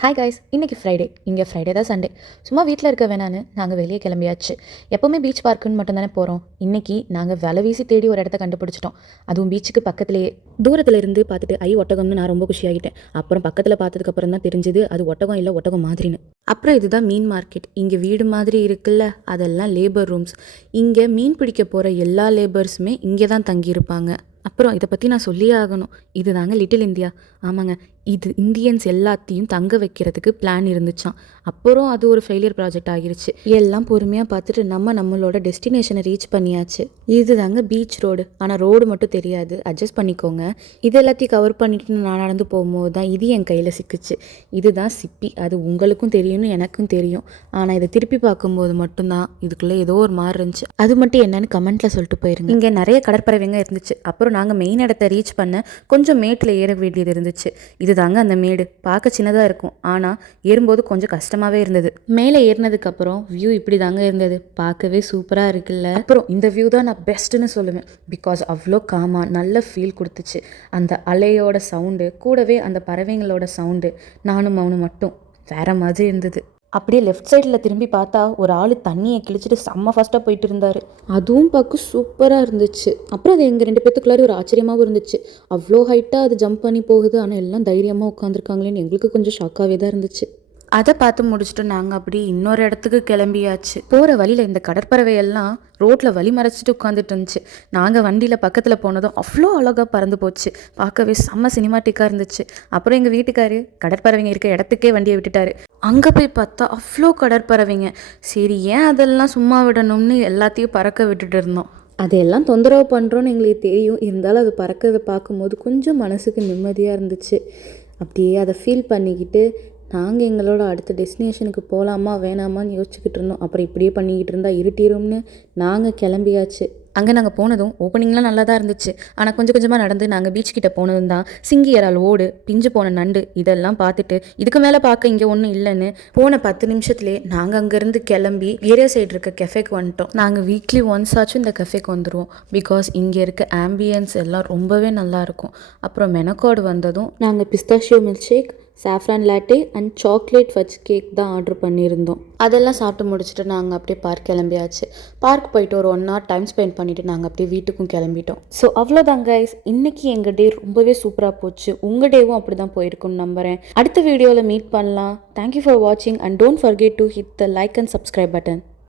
Hi guys, இன்றைக்கி Friday. இங்கே Friday தான் சண்டே. சும்மா வீட்டில் இருக்க வேணான்னு நாங்கள் வெளியே கிளம்பியாச்சு. எப்போவுமே பீச் பார்க்குன்னு மட்டும் தானே போகிறோம். இன்றைக்கி நாங்கள் வலை வீசி தேடி ஒரு இடத்த கண்டுபிடிச்சிட்டோம். அதுவும் பீச்சுக்கு பக்கத்துலேயே. தூரத்தில் இருந்து பார்த்துட்டு ஒட்டகம்னு நான் ரொம்ப குஷியாகிட்டேன். அப்புறம் பக்கத்தில் பார்த்ததுக்கப்புறம் தான் தெரிஞ்சுது அது ஒட்டகம் இல்லை, ஒட்டகம் மாதிரின்னு. அப்புறம் இதுதான் மீன் மார்க்கெட். இங்கே வீடு மாதிரி இருக்குல்ல, அதெல்லாம் லேபர் ரூம்ஸ். இங்கே மீன் பிடிக்க போகிற எல்லா லேபர்ஸுமே இங்கே தான் தங்கியிருப்பாங்க. அப்புறம் இதை பற்றி நான் சொல்லியே ஆகணும். இது தாங்க லிட்டில் இந்தியா. ஆமாங்க, இது இந்தியன்ஸ் எல்லாத்தையும் தங்க வைக்கிறதுக்கு பிளான் இருந்துச்சான். அப்புறம் அது ஒரு ஃபெயிலியர் ப்ராஜெக்ட் ஆகிருச்சு. எல்லாம் பொறுமையாக பார்த்துட்டு நம்மளோட டெஸ்டினேஷனை ரீச் பண்ணியாச்சு. இது தாங்க பீச் ரோடு. ஆனால் ரோடு மட்டும் தெரியாது, அட்ஜஸ்ட் பண்ணிக்கோங்க. இது எல்லாத்தையும் கவர் பண்ணிட்டு நான் நடந்து போகும்போது தான் இது என் கையில் சிக்குச்சு. இதுதான் சிப்பி. அது உங்களுக்கும் தெரியும்னு எனக்கும் தெரியும். ஆனால் இதை திருப்பி பார்க்கும்போது மட்டும்தான் இதுக்குள்ளே ஏதோ ஒரு மாதிரி இருந்துச்சு. அது மட்டும் என்னன்னு கமெண்ட்டில் சொல்லிட்டு போயிருங்க. இங்கே நிறைய கடற்பறவைங்க இருந்துச்சு. அப்புறம் நாங்கள் மெயின் இடத்த ரீச் பண்ண கொஞ்சம் மேட்டில் ஏற வேண்டியது இருந்துச்சு. இதுதாங்க அந்த மேடு. பார்க்க சின்னதாக இருக்கும், ஆனால் ஏறும்போது கொஞ்சம் கஷ்டமாகவே இருந்தது. மேலே ஏறினதுக்கப்புறம் வியூ இப்படி தாங்க இருந்தது. பார்க்கவே சூப்பராக இருக்குல்ல. அப்புறம் இந்த வியூ தான் நான் பெஸ்ட்டுன்னு சொல்லுவேன். பிகாஸ் அவ்வளோ காமாக நல்ல ஃபீல் கொடுத்துச்சு. அந்த அலையோட சவுண்டு கூடவே அந்த பறவைங்களோட சவுண்டு, நானும் அவனும் மட்டும் வேற மாதிரி இருந்தது. அப்படியே லெஃப்ட் சைடில் திரும்பி பார்த்தா ஒரு ஆள் தண்ணியை கிழிச்சிட்டு செம்ம ஃபாஸ்ட்டாக போயிட்டு இருந்தார். அதுவும் பார்க்க சூப்பராக இருந்துச்சு. அப்புறம் அது எங்கள் 2 பேத்துக்குள்ளாரி ஒரு ஆச்சரியமாகவும் இருந்துச்சு. அவ்வளோ ஹைட்டாக அது ஜம்ப் பண்ணி போகுது, ஆனால் எல்லாம் தைரியமாக உட்காந்துருக்காங்களேன்னு எங்களுக்கு கொஞ்சம் ஷாக்காகவே தான் இருந்துச்சு. அதை பார்த்து முடிச்சுட்டு நாங்கள் அப்படி இன்னொரு இடத்துக்கு கிளம்பியாச்சு. போகிற வழியில் இந்த கடற்பறவையெல்லாம் ரோட்டில் வழி மறைச்சிட்டு உட்காந்துட்டு இருந்துச்சு. நாங்கள் வண்டியில் பக்கத்தில் போனதும் அவ்வளோ அழகாக பறந்து போச்சு. பார்க்கவே செம்ம சினிமாட்டிக்காக இருந்துச்சு. அப்புறம் எங்கள் வீட்டுக்காரு கடற்பறவைங்க இருக்க இடத்துக்கே வண்டியை விட்டுட்டாரு. அங்கே போய் பார்த்தா அவ்வளோ கடற்பறவைங்க. சரி, ஏன் அதெல்லாம் சும்மா விடணும்னு எல்லாத்தையும் பறக்க விட்டுட்டு இருந்தோம். அதையெல்லாம் தொந்தரவு பண்ணுறோன்னு எங்களுக்கு தெரியும். இருந்தாலும் அது பறக்கிறத பார்க்கும்போது கொஞ்சம் மனசுக்கு நிம்மதியாக இருந்துச்சு. அப்படியே அதை ஃபீல் பண்ணிக்கிட்டு நாங்கள் எங்களோட அடுத்த டெஸ்டினேஷனுக்கு போகலாமா வேணாமான்னு யோசிச்சுக்கிட்டு இருந்தோம். அப்புறம் இப்படியே பண்ணிக்கிட்டு இருந்தால் இருட்டிரும்னு நாங்கள் கிளம்பியாச்சு. அங்கே நாங்கள் போனதும் ஓப்பனிங்லாம் நல்லா தான் இருந்துச்சு. ஆனால் கொஞ்சம் கொஞ்சமாக நடந்து நாங்கள் பீச் கிட்ட போனதும் தான் சிங்கி இறால், ஓடு, பிஞ்சு போன நண்டு இதெல்லாம் பார்த்துட்டு இதுக்கு மேலே பார்க்க இங்கே ஒன்றும் இல்லைன்னு போன 10 நிமிஷத்துலேயே நாங்கள் அங்கேருந்து கிளம்பி ஏரியா சைடு இருக்க கெஃபேக்கு வந்துட்டோம். நாங்கள் வீக்லி ஒன்ஸ் ஆச்சும் இந்த கெஃபேக்கு வந்துடுவோம். பிகாஸ் இங்கே இருக்க ஆம்பியன்ஸ் எல்லாம் ரொம்பவே நல்லாயிருக்கும். அப்புறம் மெனக்கார்டு வந்ததும் நாங்கள் pistachio milkshake, saffron latte and chocolate fudge cake தான் ஆர்டர் பண்ணியிருந்தோம். அதெல்லாம் சாப்பிட்டு முடிச்சுட்டு நாங்கள் அப்படியே பார்க் கிளம்பியாச்சு. பார்க் போயிட்டு ஒரு 1 hour டைம் ஸ்பெண்ட் பண்ணிவிட்டு நாங்கள் அப்படியே வீட்டுக்கும் கிளம்பிட்டோம். ஸோ அவ்வளோதாங்க கைஸ், இன்றைக்கி எங்கள் டே ரொம்பவே சூப்பராக போச்சு. உங்கள் டேவும் அப்படி தான் போயிருக்குன்னு நம்புகிறேன். அடுத்த வீடியோவில் மீட் பண்ணலாம். தேங்க்யூ ஃபார் வாட்சிங் and don't forget to hit the like and subscribe button.